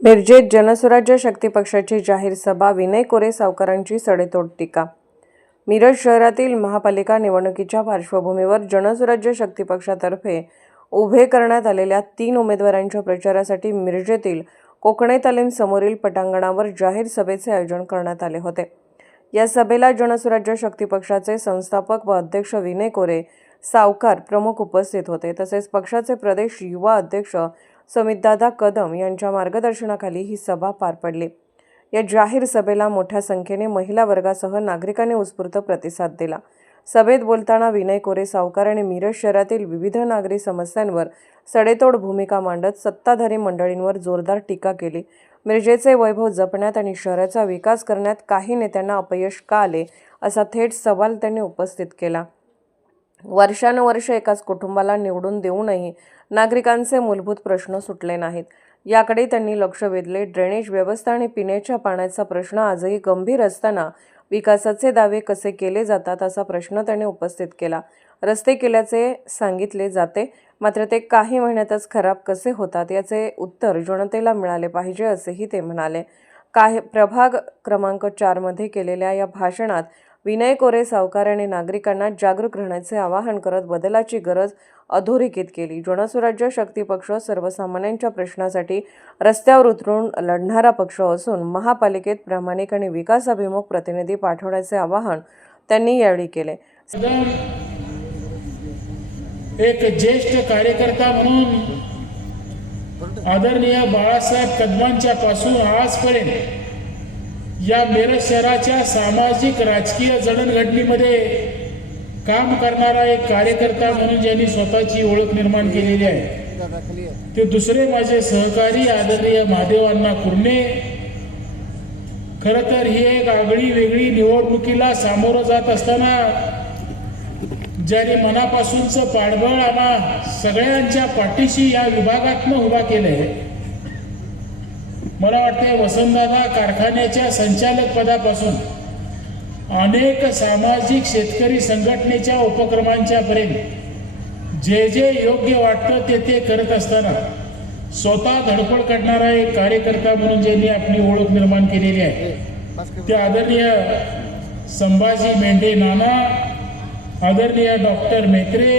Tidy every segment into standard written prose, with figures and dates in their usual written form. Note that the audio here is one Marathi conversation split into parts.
मिरजेत जनसुराज्य शक्ती पक्षाची जाहीर सभा, विनय कोरे सावकारांची सडेतोड टीका। मिरज शहरातील महापालिका निवडणुकीच्या पार्श्वभूमीवर जनसुराज्य शक्ती पक्षातर्फे उभे करण्यात आलेल्या 3 उमेदवारांच्या प्रचारासाठी मिरजेतील कोकणे तालीम समोरील पटांगणावर जाहीर सभेचे आयोजन करण्यात आले होते। या सभेला जनसुराज्य शक्ती पक्षाचे संस्थापक व अध्यक्ष विनय कोरे सावकार प्रमुख उपस्थित होते। तसेच पक्षाचे प्रदेश युवा अध्यक्ष समितदादा कदम यांच्या मार्गदर्शनाखाली ही सभा पार पडली। या जाहीर सभेला मोठ्या संख्येने महिला वर्गासह नागरिकांनी उत्स्फूर्त प्रतिसाद दिला। सभेत बोलताना विनय कोरे सावकार यांनी मिरज शहरातील विविध नागरी समस्यांवर सडेतोड भूमिका मांडत सत्ताधारी मंडळींवर जोरदार टीका केली। मिरजेचे वैभव जपण्यात आणि शहराचा विकास करण्यात काही नेत्यांना अपयश का आले, असा थेट सवाल त्यांनी उपस्थित केला। वर्षानुवर्षे एकाच कुटुंबाला निवडून देऊनही नागरिकांचे मूलभूत प्रश्न सुटले नाहीत, याकडे त्यांनी लक्ष वेधले। ड्रेनेज व्यवस्था आणि पिण्याच्या पाण्याचा प्रश्न आजही गंभीर असताना विकासाचे दावे कसे केले जातात, असा प्रश्न त्यांनी उपस्थित केला। रस्ते केल्याचे सांगितले जाते, मात्र ते काही महिन्यातच खराब कसे होतात याचे उत्तर जनतेला मिळाले पाहिजे, असेही ते म्हणाले। प्रभाग क्रमांक 4 मध्ये केलेल्या या भाषणात विनय कोरे सावकार यांनी नागरिकांना जागरूक राहण्याचे आवाहन करत बदलाची गरज अधोरेखित केली। जनसुराज्य शक्ती पक्ष सर्वसामान्यांच्या प्रश्नासाठी रस्त्यावर उतरून लढणारा पक्ष असून महापालिकेत प्रामाणिक आणि विकासाभिमुख प्रतिनिधी पाठवण्याचे आवाहन त्यांनी यावेळी केले। एक ज्येष्ठ कार्यकर्ता म्हणून आदरणीय बाळासाहेब कदमांच्या पासून आजपर्यंत या मिरज शहराच्या सामाजिक राजकीय जडणघडणीमध्ये काम करणारा एक कार्यकर्ता म्हणून ज्यांनी स्वतःची ओळख निर्माण केलेली आहे ते दुसरे माझे सहकारी आदरणीय महादेव अण्णा कुर्णे। खरं तर ही एक आगळी वेगळी निवडणुकीला सामोरं जात असताना ज्यांनी मनापासूनचं पाठबळ आम्हा सगळ्यांच्या पाठीशी या विभागातनं उभा केलंय। मला वाटते वसंतदादा कारखान्याच्या संचालक पदापासून अनेक सामाजिक शेतकरी संघटनेच्या उपक्रमांच्या पर्यंत जे जे योग्य वाटतं ते करत असताना स्वतः धडपड करणारा एक कार्यकर्ता म्हणून ज्यांनी आपली ओळख निर्माण केलेली आहे ते आदरणीय संभाजी मेंढे नाना, आदरणीय डॉक्टर मेत्रे,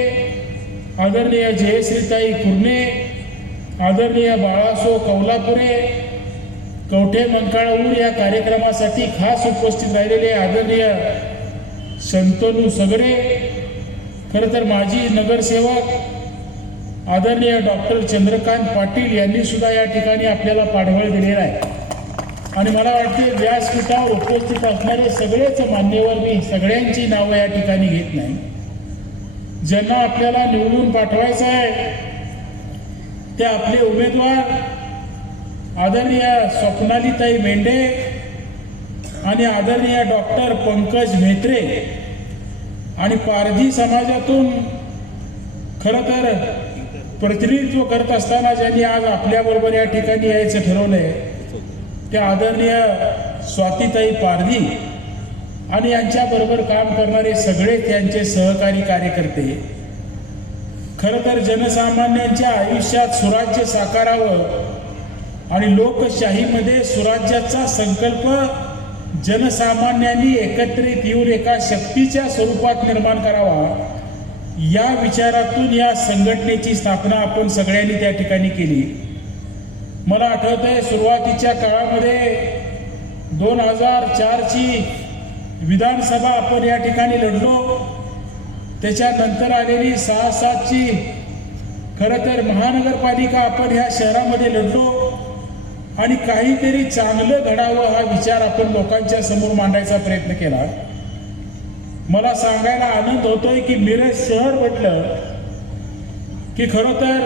आदरणीय जयश्रीताई कुर्णे, आदरणीय बाळासो कौलापुरे, कवठे मंकाळावर या कार्यक्रमासाठी खास उपस्थित राहिलेले आदरणीय शंतनू सगरे, खरं तर माजी नगरसेवक आदरणीय डॉक्टर चंद्रकांत पाटील यांनी सुद्धा या ठिकाणी आपल्याला पाठबळ दिलेला आहे। आणि मला वाटते व्यासपीठावर उपस्थित असणारे सगळेच मान्यवर, मी सगळ्यांची नावं या ठिकाणी घेत नाही, ज्यांना आपल्याला निवडून पाठवायचं आहे ते आपले उमेदवार आदरणीय स्वप्नालीताई मेंढे आणि आदरणीय डॉक्टर पंकज म्हेत्रे आणि पारधी समाजातून खरं तर प्रतिनिधित्व करत असताना ज्यांनी आज आपल्याबरोबर या ठिकाणी यायचं ठरवलंय ते आदरणीय स्वातीताई पारधी आणि यांच्याबरोबर काम करणारे सगळे त्यांचे सहकारी कार्यकर्ते। खरं तर जनसामान्यांच्या आयुष्यात सुराज्य साकारावं आणि लोकशाहीमध्ये सुराज्याचा संकल्प जनसामान्यांनी एकत्रित येऊन एका शक्तीच्या स्वरूपात निर्माण करावा, या विचारातून या संघटनेची स्थापना आपण सगळ्यांनी त्या ठिकाणी केली। मला आठवतंय सुरुवातीच्या काळामध्ये 2004 ची विधानसभा आपण या ठिकाणी लढलो, त्याच्यानंतर आलेली 6-7 ची खरं तर महानगरपालिका आपण ह्या शहरामध्ये लढलो आणि काहीतरी चांगलं घडावं हा विचार आपण लोकांच्या समोर मांडायचा प्रयत्न केला। मला सांगायला आनंद होतोय की मिरज शहर म्हटलं की खरं तर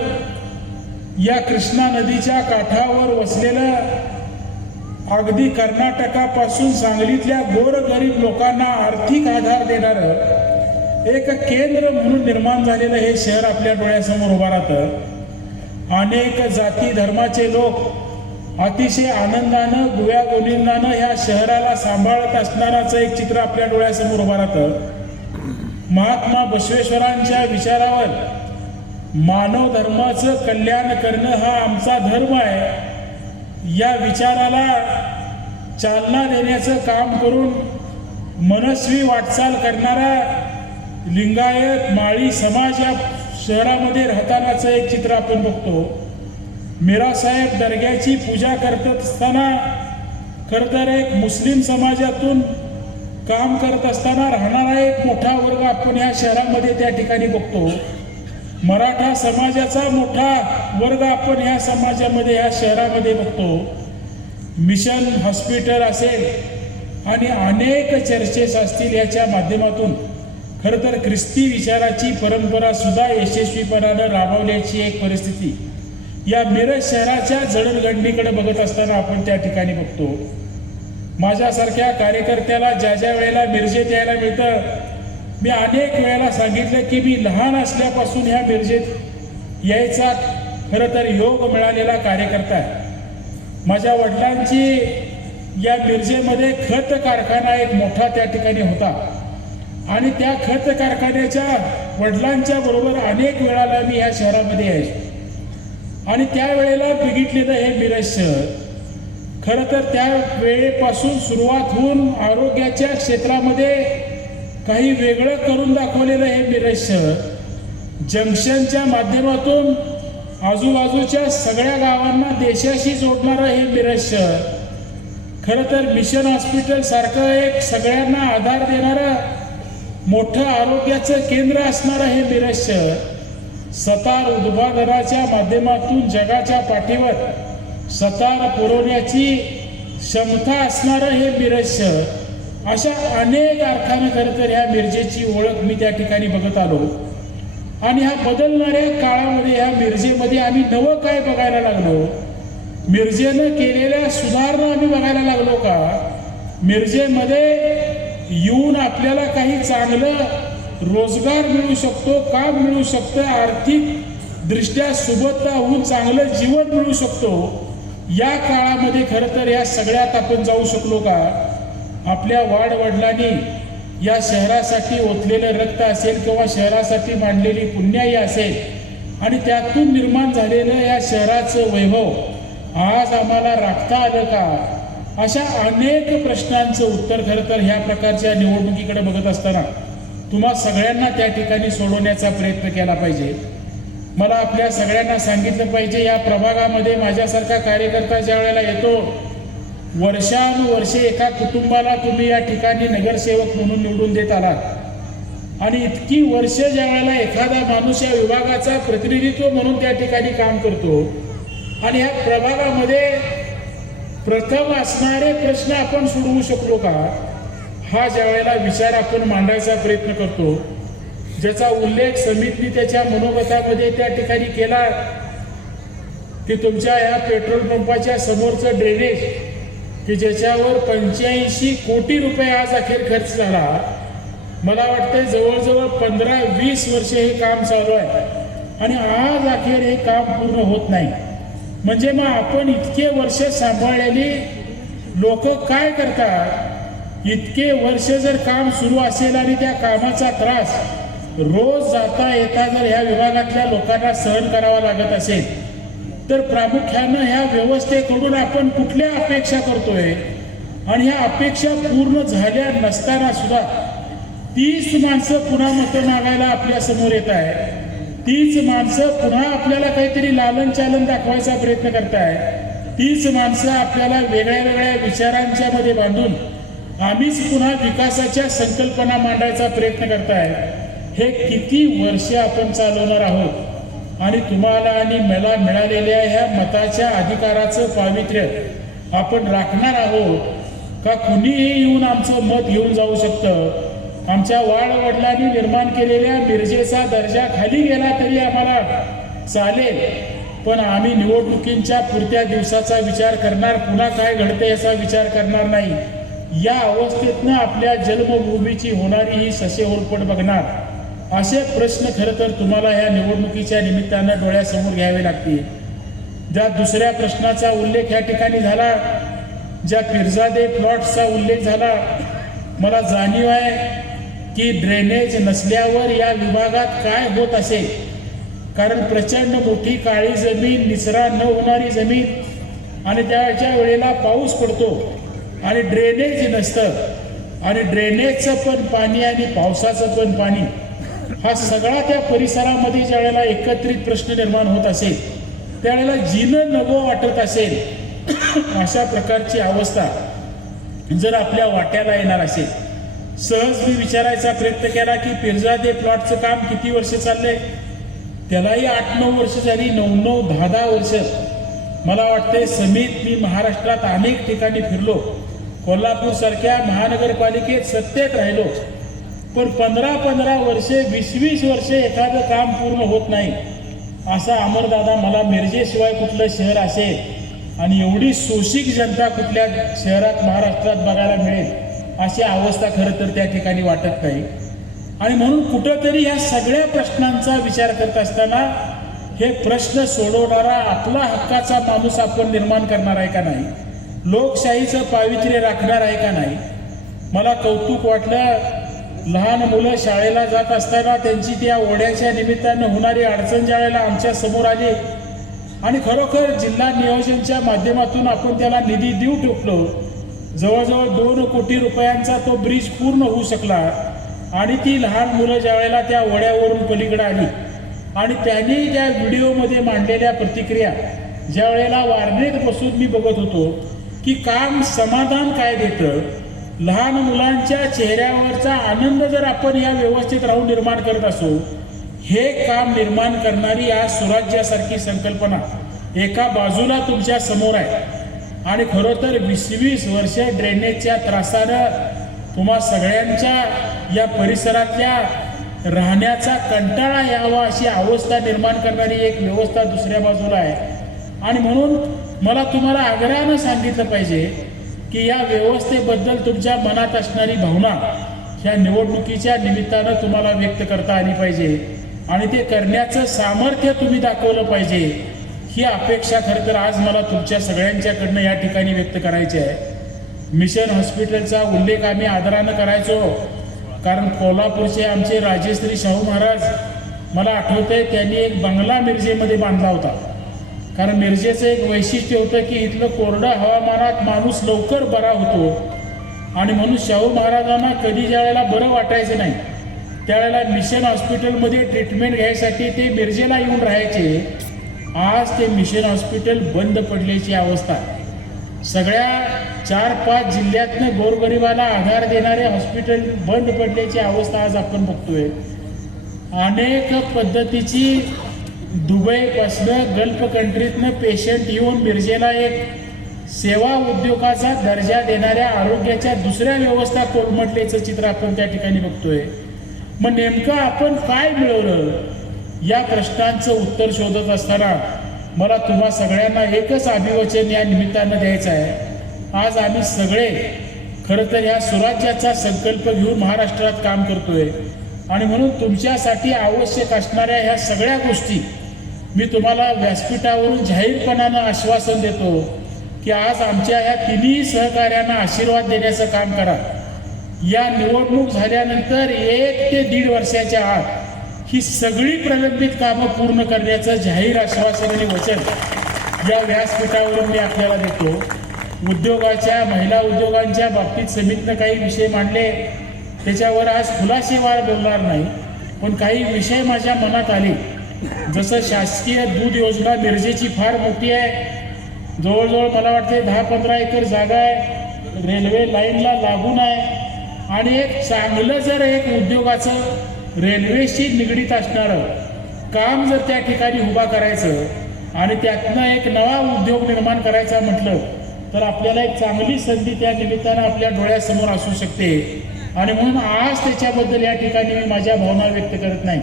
या कृष्णा नदीच्या काठावर वसलेलं अगदी कर्नाटकापासून सांगलीतल्या गोरगरीब लोकांना आर्थिक आधार देणारं एक केंद्र म्हणून निर्माण झालेलं हे शहर आपल्या डोळ्यासमोर उभा राहतं। अनेक जाती धर्माचे लोक अतिशय आनंदानं गुव्यागोविंदानं ह्या शहराला सांभाळत असणाराचं एक चित्र आपल्या डोळ्यासमोर उभं राहतं। महात्मा बसवेश्वरांच्या विचारावर मानव धर्माचं कल्याण करणं हा आमचा धर्म आहे, या विचाराला चालना देण्याचं काम करून मनस्वी वाटचाल करणारा लिंगायत माळी समाज या शहरामध्ये राहतानाचं एक चित्र आपण बघतो. मीरासाहेब दर्ग्याची पूजा करत असताना खरं तर एक मुस्लिम समाजातून काम करत असताना राहणारा एक मोठा वर्ग आपण या शहरामध्ये त्या ठिकाणी बघतो. मराठा समाजाचा मोठा वर्ग आपण ह्या समाजामध्ये या शहरामध्ये बघतो. मिशन हॉस्पिटल असेल आणि अनेक चर्चेस असतील याच्या माध्यमातून खरं तर ख्रिस्ती विचाराची परंपरा सुद्धा यशस्वीपणानं राबवण्याची एक परिस्थिती या मिरज शहराच्या जडणघडणीकडे बघत असताना आपण त्या ठिकाणी बघतो. माझ्यासारख्या कार्यकर्त्याला ज्या ज्या वेळेला मिरजेत यायला मिळतं, मी अनेक वेळेला सांगितलं की मी लहान असल्यापासून ह्या मिरजेत यायचा खरं तर योग मिळालेला कार्यकर्ता आहे. माझ्या वडिलांची या मिरजेमध्ये खत कारखाना एक मोठा त्या ठिकाणी होता आणि त्या खत कारखान्याच्या वडिलांच्या बरोबर अनेक वेळाला मी या शहरामध्ये यायचो आणि त्यावेळेला बघितलेलं हे मिरज शहर खरं तर त्या वेळेपासून सुरुवात होऊन आरोग्याच्या क्षेत्रामध्ये काही वेगळं करून दाखवलेलं हे मिरज शहर जंक्शनच्या माध्यमातून आजूबाजूच्या सगळ्या गावांना देशाशी जोडणारं हे मिरज शहर खरं तर मिशन हॉस्पिटल सारखं एक सगळ्यांना आधार देणारं मोठं आरोग्याचं केंद्र असणारं हे मिरज शहर सतार उत्पादनाच्या माध्यमातून जगाच्या पाठीवर सतार पुरवण्याची क्षमता असणारं हे मिरज शहर अशा अनेक अर्थानं खरं तर ह्या मिरजेची ओळख मी त्या ठिकाणी बघत आलो. आणि ह्या बदलणाऱ्या काळामध्ये ह्या मिरजेमध्ये आम्ही नवं काय बघायला लागलो, मिरजेनं केलेल्या सुधारणा आम्ही बघायला लागलो का, मिरजेमध्ये येऊन आपल्याला काही चांगलं रोजगार मिळू शकतो, काम मिळू शकतं, आर्थिक दृष्ट्या सुबत्ता होऊन चांगलं जीवन मिळू शकतो. या काळामध्ये खरं तर या सगळ्यात आपण जाऊ शकलो का. आपल्या वाडवडिलांनी या शहरासाठी ओतलेलं रक्त असेल किंवा शहरासाठी मांडलेली पुण्याई असेल आणि त्यातून निर्माण झालेलं या शहराचं वैभव आज आम्हाला राखता आलं का. अशा अनेक प्रश्नांचं उत्तर खरं तर ह्या प्रकारच्या निवडणुकीकडे बघत असताना तुम्हा सगळ्यांना त्या ठिकाणी सोडवण्याचा प्रयत्न केला पाहिजे. मला आपल्या सगळ्यांना सांगितलं पाहिजे, या प्रभागामध्ये माझ्यासारखा कार्यकर्ता ज्या वेळेला येतो, वर्षानुवर्षे एका कुटुंबाला तुम्ही या ठिकाणी नगरसेवक म्हणून निवडून देत आलात आणि इतकी वर्ष ज्या वेळेला एखादा माणूस या विभागाचा प्रतिनिधित्व म्हणून त्या ठिकाणी काम करतो आणि ह्या प्रभागामध्ये प्रथम असणारे प्रश्न आपण सोडवू शकलो का, हा ज्या वेळेला विचार आपण मांडायचा प्रयत्न करतो, ज्याचा उल्लेख समितीने त्याच्या मनोगतामध्ये त्या ठिकाणी केला की तुमच्या या पेट्रोल पंपाच्या समोरचं ड्रेनेज की ज्याच्यावर 85 कोटी रुपये आज अखेर खर्च झाला. मला वाटतं जवळजवळ 15-20 वर्षे हे काम चालू आहे आणि आज अखेर हे काम पूर्ण होत नाही. म्हणजे मग आपण इतके वर्ष सांभाळलेली लोक काय करतात, इतके वर्ष जर काम सुरू असेल आणि त्या कामाचा त्रास रोज जाता येता जर ह्या विभागातल्या लोकांना सहन करावा लागत असेल तर प्रामुख्यानं ह्या व्यवस्थेकडून आपण कुठल्या अपेक्षा करतोय आणि ह्या अपेक्षा पूर्ण झाल्या नसताना सुद्धा तीच माणसं पुन्हा मतं मागायला आपल्या समोर येत आहे, तीच माणसं पुन्हा आपल्याला काहीतरी लालन चालन दाखवायचा प्रयत्न करताय, तीच माणसं आपल्याला वेगळ्या वेगळ्या विचारांच्या मध्ये बांधून आम्हीच पुन्हा विकासाच्या संकल्पना मांडायचा प्रयत्न करताय. हे किती वर्ष आपण चालवणार आहोत आणि तुम्हाला आणि मला मिळालेल्या ह्या मताच्या अधिकाराचं पावित्र्य आपण राखणार आहोत का कुणीही येऊन आमचं मत घेऊन जाऊ शकतं. आमच्या वाडवडिलांनी निर्माण केलेल्या मिरजेचा दर्जा खाली गेला तरी आम्हाला चालेल, पण आम्ही निवडणुकींच्या पुरत्या दिवसाचा विचार करणार, पुन्हा काय घडतं याचा विचार करणार नाही. या अवस्थेतनं आपल्या जन्मभूमीची होणारी ही ससेहोरपट बघणार. असे प्रश्न खरं तर तुम्हाला ह्या निवडणुकीच्या निमित्तानं डोळ्यासमोर घ्यावे लागतील. ज्या दुसऱ्या प्रश्नाचा उल्लेख या ठिकाणी झाला, ज्या पिरजादे प्लॉट्सचा उल्लेख झाला, मला जाणीव आहे की ड्रेनेज नसल्यावर या विभागात काय होत असेल. कारण प्रचंड मोठी काळी जमीन, निचरा न होणारी जमीन आणि त्याच्या वेळेला पाऊस पडतो आणि ड्रेनेज नसतं आणि ड्रेनेजचं पण पाणी आणि पावसाचं पण पाणी हा सगळा त्या परिसरामध्ये ज्या वेळेला एकत्रित प्रश्न निर्माण होत असेल त्यावेळेला जीणं नवं वाटत असेल अशा प्रकारची अवस्था जर आपल्या वाट्याला येणार असेल. सहज मी विचारायचा प्रयत्न केला की पिरजादे प्लॉटचं काम किती वर्ष चाललंय. त्यालाही 8-9 वर्ष झाली, 9-9, 10-10 वर्ष. मला वाटतंय समित मी महाराष्ट्रात अनेक ठिकाणी फिरलो, कोल्हापूर सारख्या महानगरपालिकेत सत्तेत राहिलो, पण 15-15 वर्षे 20-20 वर्षे एखादं काम पूर्ण होत नाही. असा अमरदादा मला मिरजेशिवाय कुठलं शहर असेल आणि एवढी शोषिक जनता कुठल्या शहरात महाराष्ट्रात बघायला मिळेल अशी अवस्था खरं तर त्या ठिकाणी वाटत नाही. आणि म्हणून कुठंतरी या सगळ्या प्रश्नांचा विचार करत असताना हे प्रश्न सोडवणारा आपला हक्काचा माणूस आपण निर्माण करणार आहे का नाही, लोकशाहीचं पावित्र्य राखणार आहे का नाही. मला कौतुक वाटलं, लहान मुलं शाळेला जात असताना त्यांची त्या ओढ्याच्या निमित्तानं होणारी अडचण ज्या वेळेला आमच्या समोर आली आणि खरोखर जिल्हा नियोजनच्या माध्यमातून आपण त्याला निधी देऊ ठेवलो. जवळजवळ 2 कोटी रुपयांचा तो ब्रिज पूर्ण होऊ शकला आणि ती लहान मुलं ज्या वेळेला त्या ओढ्यावरून पलीकडे आली आणि त्यांनी त्या व्हिडिओमध्ये मांडलेल्या प्रतिक्रिया ज्या वेळेला वारनेत बसून मी बघत होतो की काम समाधान काय देतं, लहान मुलांच्या चेहऱ्यावरचा आनंद जर आपण या व्यवस्थित राहून निर्माण करत असो, हे काम निर्माण करणारी आज सुराज्यासारखी संकल्पना एका बाजूला तुमच्या समोर आहे आणि खरं तर 20-20 वर्ष ड्रेनेजच्या त्रासानं तुम्हा सगळ्यांच्या या परिसरातल्या राहण्याचा कंटाळा यावा अशी अवस्था निर्माण करणारी एक व्यवस्था दुसऱ्या बाजूला आहे. आणि म्हणून मला तुम्हाला आग्रहानं सांगितलं पाहिजे की या व्यवस्थेबद्दल तुमच्या मनात असणारी भावना ह्या निवडणुकीच्या निमित्तानं तुम्हाला व्यक्त करता आली पाहिजे आणि ते करण्याचं सामर्थ्य तुम्ही दाखवलं पाहिजे. ही अपेक्षा खरं तर आज मला तुमच्या सगळ्यांच्याकडनं या ठिकाणी व्यक्त करायची आहे. मिशन हॉस्पिटलचा उल्लेख आम्ही आदरानं करायचो, कारण कोल्हापूरचे आमचे राजेश्री शाहू महाराज, मला आठवतंय त्यांनी एक बंगला मिरजेमध्ये बांधला होता. कारण मिरजेचं एक वैशिष्ट्य होतं की इथलं कोरडं हवामानात माणूस लवकर बरा होतो आणि म्हणून शाहू महाराजांना कधी ज्या वेळेला बरं वाटायचं नाही त्यावेळेला मिशन हॉस्पिटलमध्ये ट्रीटमेंट घ्यायसाठी ते मिरजेला येऊन राहायचे. आज ते मिशन हॉस्पिटल बंद पडल्याची अवस्था, सगळ्या 4-5 जिल्ह्यातनं गोरगरिबाला आधार देणारे हॉस्पिटल बंद पडल्याची अवस्था आज आपण बघतोय. अनेक पद्धतीची दुबईपासनं गल्फ कंट्रीतनं पेशंट येऊन मिरजेला एक सेवा उद्योगाचा दर्जा देणाऱ्या आरोग्याच्या दुसऱ्या व्यवस्था कोलमडल्याचं चित्र आपण त्या ठिकाणी बघतोय. मग नेमकं आपण काय मिळवलं या प्रश्नांचं उत्तर शोधत असताना मला तुम्हा सगळ्यांना एकच अभिवचन या निमित्तानं द्यायचं आहे. आज आम्ही सगळे खरं तर या सुराज्याचा संकल्प घेऊन महाराष्ट्रात काम करतोय आणि म्हणून तुमच्यासाठी आवश्यक असणाऱ्या ह्या सगळ्या गोष्टी मी तुम्हाला व्यासपीठावरून जाहीरपणानं आश्वासन देतो की आज आमच्या ह्या तिन्ही सहकार्यांना आशीर्वाद देण्याचं काम करा. या निवडणूक झाल्यानंतर 1 ते 1.5 वर्षाच्या आत ही सगळी प्रलंबित कामं पूर्ण करण्याचं जाहीर आश्वासन आणि वचन या व्यासपीठावरून मी आपल्याला देतो. उद्योगाच्या महिला उद्योगांच्या बाबतीत समितीनं काही विषय मांडले, त्याच्यावर आज खुलासेवार बोलणार नाही, पण काही विषय माझ्या मनात आले. जसं शासकीय दूध योजना मिरजेची फार मोठी आहे, जवळजवळ मला वाटते 10-15 एकर जागा आहे, रेल्वे लाईनला लागून आहे आणि एक चांगलं जर एक उद्योगाचं रेल्वेशी निगडीत असणारं काम जर त्या ठिकाणी उभा करायचं आणि त्यातनं एक नवा उद्योग निर्माण करायचा म्हटलं तर आपल्याला एक चांगली संधी त्या निमित्तानं आपल्या डोळ्यासमोर असू शकते. आणि म्हणून आज त्याच्याबद्दल या ठिकाणी मी माझ्या भावना व्यक्त करत नाही.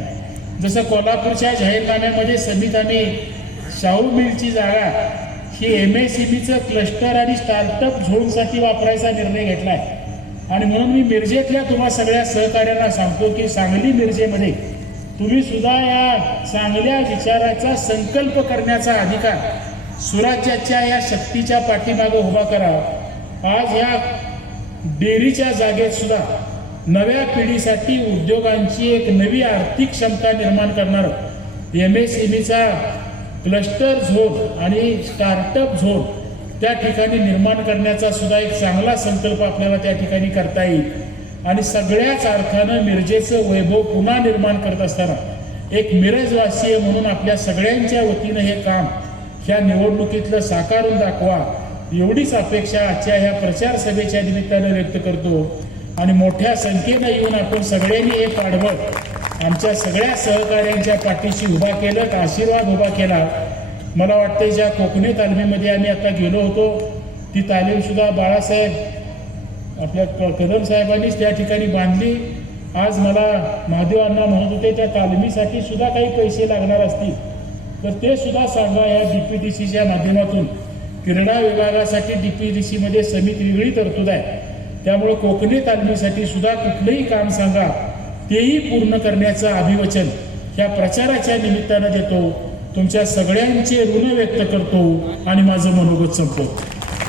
जसं कोल्हापूरच्या जाहीरनाम्यामध्ये समित आम्ही शाहू मिलची जागा ही MSEBचं क्लस्टर आणि स्टार्टअप झोनसाठी वापरायचा निर्णय घेतला आहे. आणि म्हणून मी मिरजेतल्या तुम्हा सगळ्या सहकार्यांना सांगतो की सांगली मिरजेमध्ये तुम्ही सुद्धा या चांगल्या विचाराचा संकल्प करण्याचा अधिकार सुराज्याच्या या शक्तीच्या पाठीमागं उभा करा. आज या डेअरीच्या जागेत सुद्धा नव्या पिढीसाठी उद्योगांची एक नवी आर्थिक क्षमता निर्माण करणार MSEBचा क्लस्टर झोन आणि स्टार्टअप झोन त्या ठिकाणी निर्माण करण्याचा सुद्धा एक चांगला संकल्प आपल्याला त्या ठिकाणी करता येईल आणि सगळ्याच अर्थानं मिरजेचं वैभव पुन्हा निर्माण करत असताना एक मिरजवासीय म्हणून आपल्या सगळ्यांच्या वतीनं हे काम ह्या निवडणुकीतलं साकारून दाखवा एवढीच अपेक्षा आजच्या ह्या प्रचार सभेच्या निमित्तानं व्यक्त करतो आणि मोठ्या संख्येनं येऊन आपण सगळ्यांनी हे पाठवत आमच्या सगळ्या सहकाऱ्यांच्या पाठीशी उभा केलं आशीर्वाद उभा केला. मला वाटतं ज्या कोकणी तालमीमध्ये आम्ही आता गेलो होतो ती तालीम सुद्धा बाळासाहेब आपल्या कदम साहेबांनीच त्या ठिकाणी बांधली. आज मला महादेवांना म्हणत होते त्या तालमीसाठी सुद्धा काही पैसे लागणार असतील तर ते सुद्धा सांगा. या DPDCच्या माध्यमातून क्रीडा विभागासाठी DPDCमध्ये समिती वेगळी तरतूद आहे. त्यामुळे कोकणी तालमीसाठी सुद्धा कुठलंही काम सांगा तेही पूर्ण करण्याचं अभिवचन ह्या प्रचाराच्या निमित्तानं देतो. तुमच्या सगळ्यांचे ऋण व्यक्त करतो आणि माझं मनोगत संपवतो.